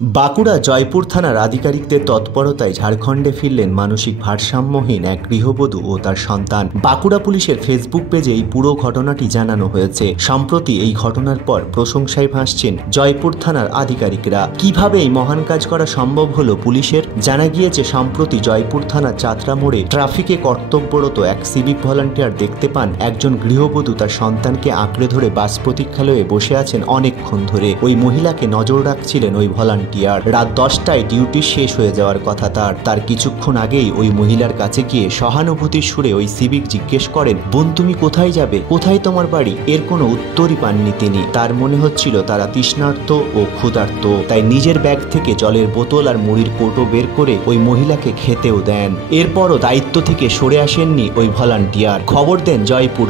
বাঁকুড়া জয়পুর থানার আধিকারিকদের তৎপরতায় ঝাড়খণ্ডে ফিরলেন মানসিক ভারসাম্যহীন এক গৃহবধূ ও তার সন্তান। বাঁকুড়া পুলিশের ফেসবুক পেজে এই পুরো ঘটনাটি জানানো হয়েছে। সম্প্রতি এই ঘটনার পর প্রশংসায় ভাসছেন জয়পুর থানার আধিকারিকরা। কিভাবে এই মহান কাজ করা সম্ভব হলো পুলিশের? জানা গিয়েছে, সম্প্রতি জয়পুর থানার যাত্রা মোড়ে ট্রাফিকে কর্তব্যরত এক সিভিক ভলান্টিয়ার দেখতে পান একজন গৃহবধূ তার সন্তানকে আঁকড়ে ধরে বাস প্রতীক্ষালয়ে বসে আছেন অনেকক্ষণ ধরে। ওই মহিলাকে নজর রাখছিলেন ওই ভলান্টিয়ার। রাত 10টায় ডিউটি শেষ হয়ে যাওয়ার কথা তার কিছুক্ষণ আগেই ওই মহিলার কাছে গিয়ে সহানুভূতির সুরে ওই সিভিক জিজ্ঞেস করেন, বোন তুমি কোথায় যাবে, কোথায় তোমার বাড়ি? এর কোনো উত্তরই পাননি তিনি। তার মনে হচ্ছিল তারা তৃষ্ণার্ত ও ক্ষুধার্ত, তাই নিজের ব্যাগ থেকে জলের বোতল আর মুড়ির কৌটো বের করে ওই মহিলাকে খেতেও দেন। এরপরও দায়িত্ব থেকে সরে আসেননি ওই ভলান্টিয়ার। খবর দেন জয়পুর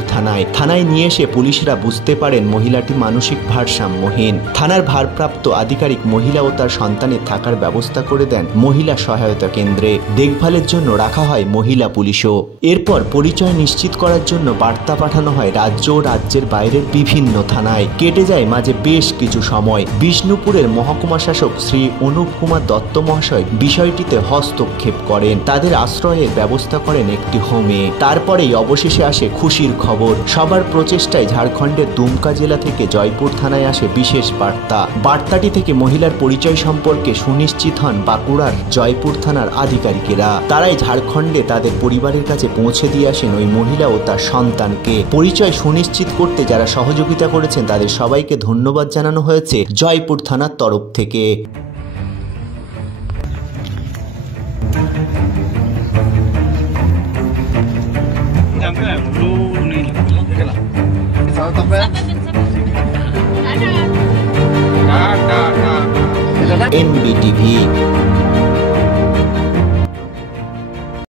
থানায় নিয়ে এসে পুলিশরা বুঝতে পারেন মহিলাটি মানসিক ভারসাম্যহীন। থানার ভারপ্রাপ্ত আধিকারিক মহিলা ও তার সন্তানের থাকার ব্যবস্থা করে দেন মহিলা সহায়তা কেন্দ্রে। দেখভালের জন্য রাখা হয় মহিলা পুলিশও। এরপর পরিচয় নিশ্চিত করার জন্য বার্তা পাঠানো হয় রাজ্য ও রাজ্যের বাইরের বিভিন্ন থানায়। কেটে যায় মাঝে বেশ কিছু সময়। বিষ্ণুপুরের মহকুমা শাসক শ্রী অনুপ কুমার দত্ত মহাশয় বিষয়টিতে হস্তক্ষেপ করেন, তাদের আশ্রয়ের ব্যবস্থা করেন একটি হোমে। তারপরেই অবশেষে আসে খুশির খবর। সবার প্রচেষ্টায় ঝাড়খণ্ডের দুমকা জেলা থেকে জয়পুর থানায় আসে বিশেষ বার্তাটি থেকে মহিলার পরিচয় সম্পর্কে সুনিশ্চিত হন বাঁকুড়ার জয়পুর থানার আধিকারিকেরা। তারাই ঝাড়খণ্ডে তাদের পরিবারের কাছে পৌঁছে দিয়ে আসেন ওই মহিলা ও তার সন্তানকে। পরিচয় সুনিশ্চিত করতে যারা সহযোগিতা করেছেন তাদের সবাইকে ধন্যবাদ জানানো হয়েছে জয়পুর থানার তরফ থেকে। NBTV।